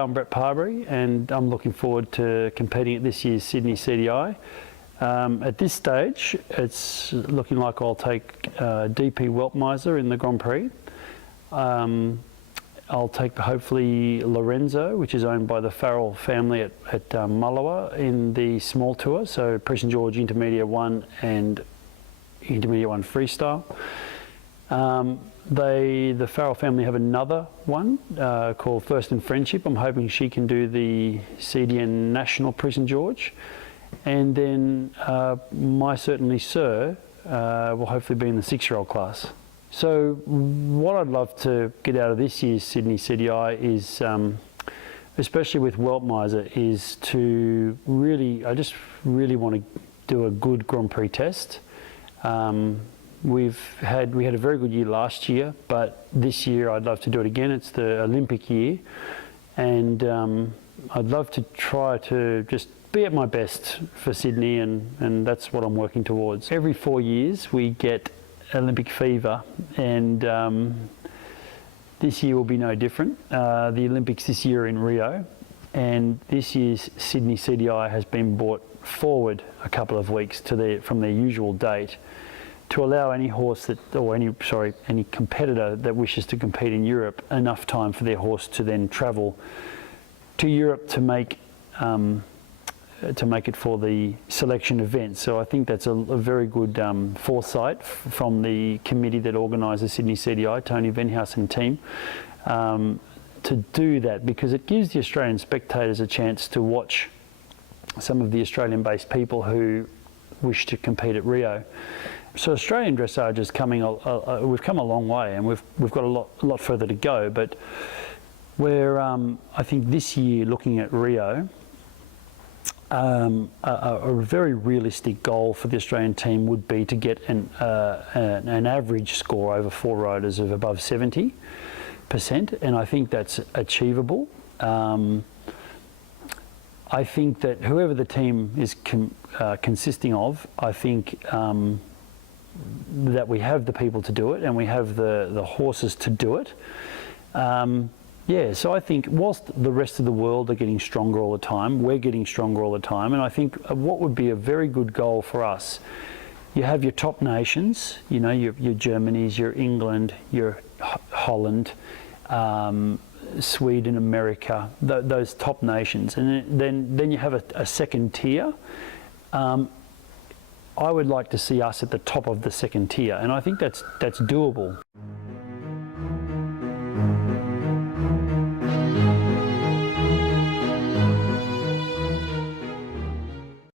I'm Brett Parbery, and I'm looking forward to competing at this year's Sydney CDI. At this stage, it's looking like I'll take DP Weltmeister in the Grand Prix. I'll take hopefully Lorenzo, which is owned by the Farrell family at Mullowa, in the small tour, so Prince & George Intermediate 1 and Intermediate 1 Freestyle. The Farrell family have another one called First in Friendship. I'm hoping she can do the CDN National Prince & George. And then my Certainly Sir will hopefully be in the 6-year-old class. So what I'd love to get out of this year's Sydney CDI is, especially with Weltmeister, is to I just really want to do a good Grand Prix test. We had a very good year last year, but this year I'd love to do it again. It's the Olympic year, and I'd love to try to just be at my best for Sydney, and that's what I'm working towards. Every 4 years we get Olympic fever, and this year will be no different. The Olympics this year are in Rio, and this year's Sydney CDI has been brought forward a couple of weeks from their usual date, to allow any horse any competitor that wishes to compete in Europe enough time for their horse to then travel to Europe to make it for the selection event. So I think that's a very good foresight from the committee that organised the Sydney CDI, Tony Venhouse and team, to do that, because it gives the Australian spectators a chance to watch some of the Australian-based people who wish to compete at Rio. So Australian dressage is coming. We've come a long way, and we've got a lot further to go. But we're I think this year, looking at Rio, a very realistic goal for the Australian team would be to get an average score over 4 riders of above 70%, and I think that's achievable. I think that whoever the team is consisting of, I think that we have the people to do it, and we have the horses to do it. Yeah, so I think whilst the rest of the world are getting stronger all the time, we're getting stronger all the time, and I think what would be a very good goal for us, you have your top nations, you know, your Germanys, your England, your Holland, Sweden, America, those top nations, and then you have a second tier. I would like to see us at the top of the second tier, and I think that's doable.